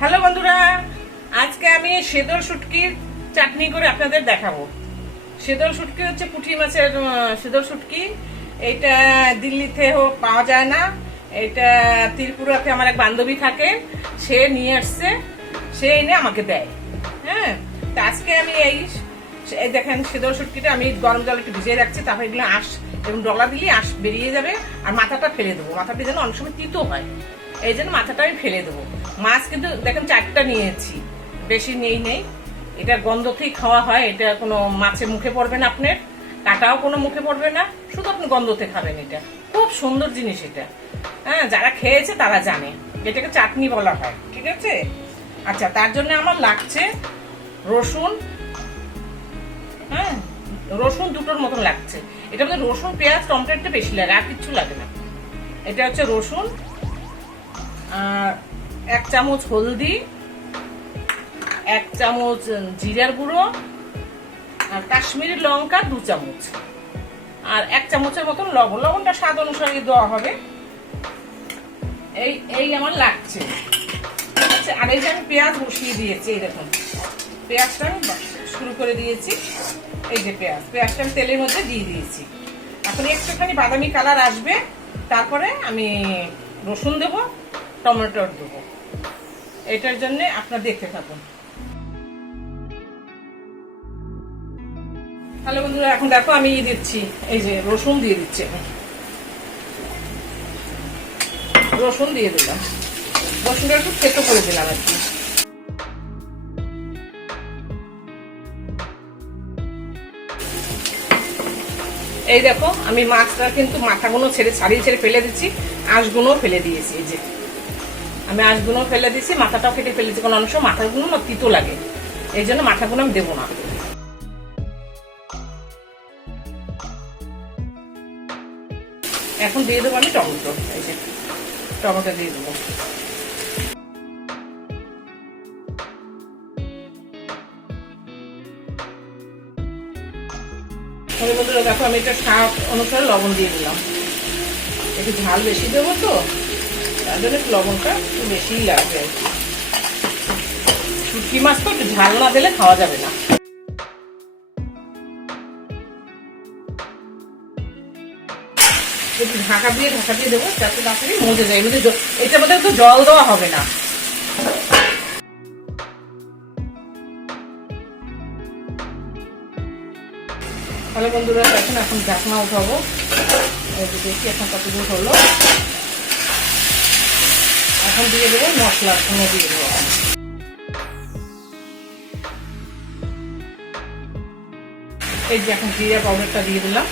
Hello বন্ধুরা, আজকে আমি সেদল শুটকির চাটনি করে আপনাদের দেখাবো। সেদল শুটকি হচ্ছে পুঁটি মাছের সেদল শুটকি। এটা দিল্লিতে পাওয়া যায় না, এটা ত্রিপুরাতে আমার এক বান্ধবী থাকে, সে নিয়ে আসছে, সে এনে আমাকে দেয়। হ্যাঁ, তা আজকে আমি এই দেখেন সেদল শুটকিটা আমি গরম জল একটু ভিজিয়ে রাখছি, তারপর এগুলো আঁশ এবং ডলা দিলে আঁশ বেরিয়ে যাবে। আর মাথাটা ফেলে দেবো, মাথাটা যেন অনেক সময় তিতো হয়, এই জন্য মাথাটা আমি ফেলে দেবো। মাছ কিন্তু দেখেন 4টা নিয়েছি, বেশি নেই। এটা গন্ধতেই খাওয়া হয়, এটা কোনো মাছে মুখে পড়বে না, আপনার কাটাও কোনো মুখে পড়বে না, শুধু আপনি গন্ধতে খাবেন। এটা খুব সুন্দর জিনিস এটা। হ্যাঁ, যারা খেয়েছে তারা জানে এটাকে চাটনি বলা হয়, ঠিক আছে। আচ্ছা, তার জন্য আমার লাগছে রসুন। হ্যাঁ, রসুন 2টোর মতন লাগছে। এটা মধ্যে রসুন, পেঁয়াজ, টমেটোটা বেশি লাগে, আর কিচ্ছু লাগে না। এটা হচ্ছে রসুন, আর 1 চামচ হলদি, 1 চামচ জিরার গুঁড়ো, আর কাশ্মীরি লঙ্কা 2 চামচ, আর 1 চামচের মতন লবণ। লবণটা স্বাদ অনুসারে দেওয়া হবে। এই আমার লাগছে। আচ্ছা, আর এই যে আমি পেঁয়াজ বসিয়ে দিয়েছি, এই দেখুন পেঁয়াজটা আমি শুরু করে দিয়েছি। এই যে পেঁয়াজটা আমি তেলের মধ্যে দিয়ে দিয়েছি। এখন একটুখানি বাদামি কালার আসবে, তারপরে আমি রসুন দেবো, টমেটো দেবো। এটার জন্য আপনারা দেখতে থাকুন। তাহলে বন্ধুরা, এখন দেখো আমি দিচ্ছি, এই যে রসুন দিয়ে দিচ্ছি। আমি রসুন দিয়ে দিলাম, রসুনটা একটু থেতো করে দিলাম আর কি। এই দেখো আমি মাছটা কিন্তু মাথাগুলো ছাড়িয়ে ছেড়ে ফেলে দিচ্ছি, আঁশগুলো ফেলে দিয়েছি। এই যে আমি আঁশগুলো ফেলে দিয়েছি, মাথাটাও কেটে ফেলেছি, কারণ অনেক সময় মাথাগুলো না তিতো লাগে, এই জন্য মাথাগুলো আমি দেবো না। এখন দিয়ে দেবো আমি টমেটো। এই যে টমেটো দিয়ে দেবো। বন্ধুরা দেখো, আমি এটা স্বাদ অনুসারে লবণ দিয়ে দিলাম। একটু ঝাল বেশি দেবো তো, তার জন্য লবণটা একটু বেশিই লাগবে। শুটকি মাছ তো একটু ঝাল না দিলে খাওয়া যাবে না। একটু ঢাকা দিয়ে দেবো, যাতে তাড়াতাড়ি মজে যায়। এটার মধ্যে তো জল দেওয়া হবে না। তাহলে বন্ধুরা এখন ঢাকনা উঠাবো, দেখি এখন কতদূর হলো। এখন দিয়ে দেবো মশলা, দিয়ে দেবো। এই যে এখন জিরা পাউডারটা দিয়ে দিলাম,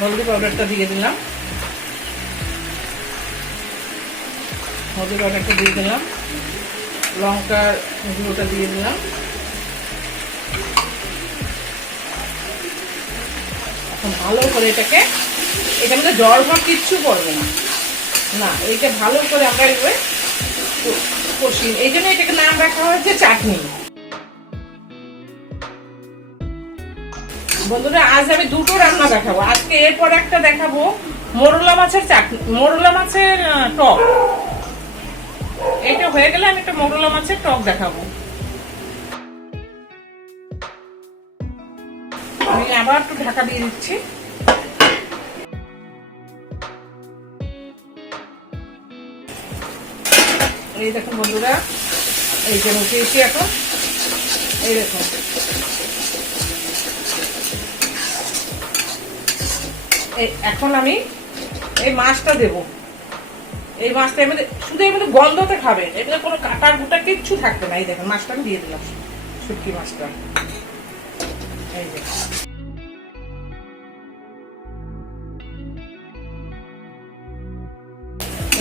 হলদি পাউডারটা দিয়ে দিলাম, হলদি পাউডারটা দিয়ে দিলাম, লঙ্কার গুঁড়োটা দিয়ে দিলাম। এখন ভালো করে এটার মধ্যে জল ভাব কিচ্ছু পড়বে না, এইটা ভালো করে আমরা এভাবে কষি। এই জন্য এটাকে নাম রাখা হয়েছে চাটনি। বন্ধুরা, আজ আমি 2টো রান্না দেখাবো। আজকে এরপর একটা দেখাবো মোরলা মাছের চাটনি, মোরলা মাছের টক। এটা হয়ে গেলে আমি একটা মোরলা মাছের টক দেখাবো। আমি আবার একটু ঢাকা দিয়ে দিচ্ছি। এই দেখুন বন্ধুরা, এই যে বসিয়েছি এখন। এই দেখুন এখন আমি এই মাছটা দেবো। এই মাছটা এর মধ্যে শুধু এর মধ্যে গন্ধতে খাবে, এগুলো কোনো কাটা গুটা কিচ্ছু থাকবে না। এই দেখুন মাছটা আমি দিয়ে দিলাম, শুটকি মাছটা। এই যে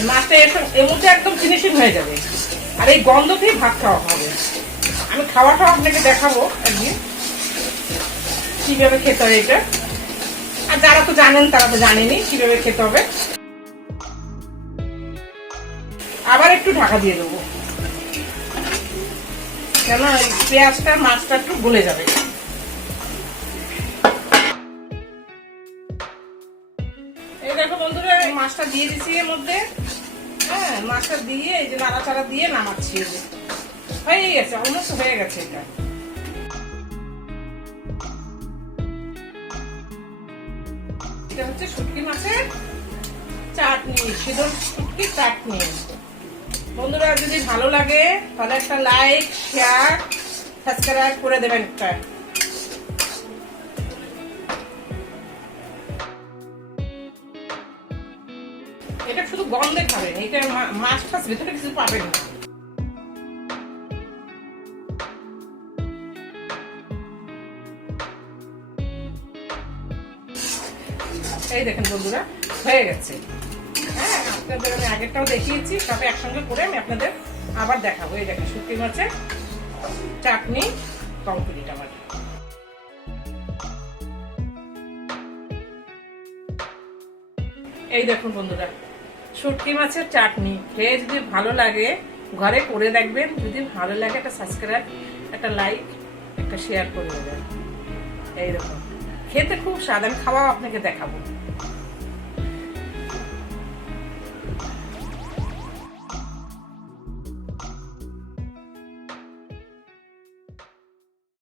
মাছটা এর মধ্যে একদম ফিনিশিং হয়ে যাবে, আর এই গন্ধতেই ভাত খাওয়া হবে। আমি খাওয়াটাও আপনাকে দেখাবো একদিন কিভাবে খেতে হয় এটা। আর যারা তো জানেন তারা তো জানেনি কিভাবে খেতে হবে। আবার একটু ঢাকা দিয়ে দেবো, কেন পেঁয়াজটা মাছটা একটু গলে যাবে। এই দেখো বন্ধুরা, মাছটা দিয়ে দিচ্ছি এর মধ্যে। হ্যাঁ, হ্যাঁ, মাছটা দিয়ে এই যে নাড়াচাড়া দিয়ে নামাচ্ছি। এই যে হয়ে গেছে, অলমোস্ট হয়ে গেছে। এটা হচ্ছে শুটকি মাছের চাটনি, শীতল শুটকির চাটনি। বন্ধুরা যদি ভালো লাগে তাহলে একটা লাইক, শেয়ার, সাবস্ক্রাইব করে দেবেন একটা। এটা শুধু গন্ধে খাবেন, এটা মাছ টাছ ভেতরে কিছু পাবেন না। এই দেখেন বন্ধুরা হয়ে গেছে। হ্যাঁ, আপনাদের আমি আগেরটাও দেখিয়েছি, সব একসঙ্গে করে আমি আপনাদের আবার দেখাবো। এই দেখেন শুটকি মাছের চাটনি কমপ্লিট আমার। এই দেখুন বন্ধুরা শুটকি মাছের চাটনি। খেয়ে যদি ভালো লাগে ঘরে করে দেখবেন, যদি ভালো লাগে একটা সাবস্ক্রাইব, একটা লাইক, একটা শেয়ার করে দেবেন। এই দেখুন খেতে খুব স্বাদ, আমি খাওয়াও আপনাকে দেখাবো।